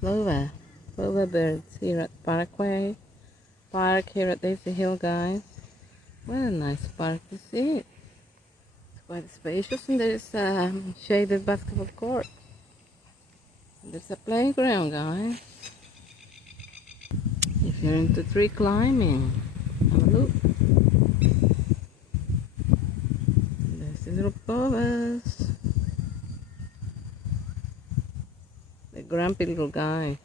Plover birds here at Parkway Park here at Daisy Hill, guys. What a nice park to see. It's quite spacious, and there's a shaded basketball court. There's a playground, guys. If you're into tree climbing, have a look. There's the little plovers. The grumpy little guy.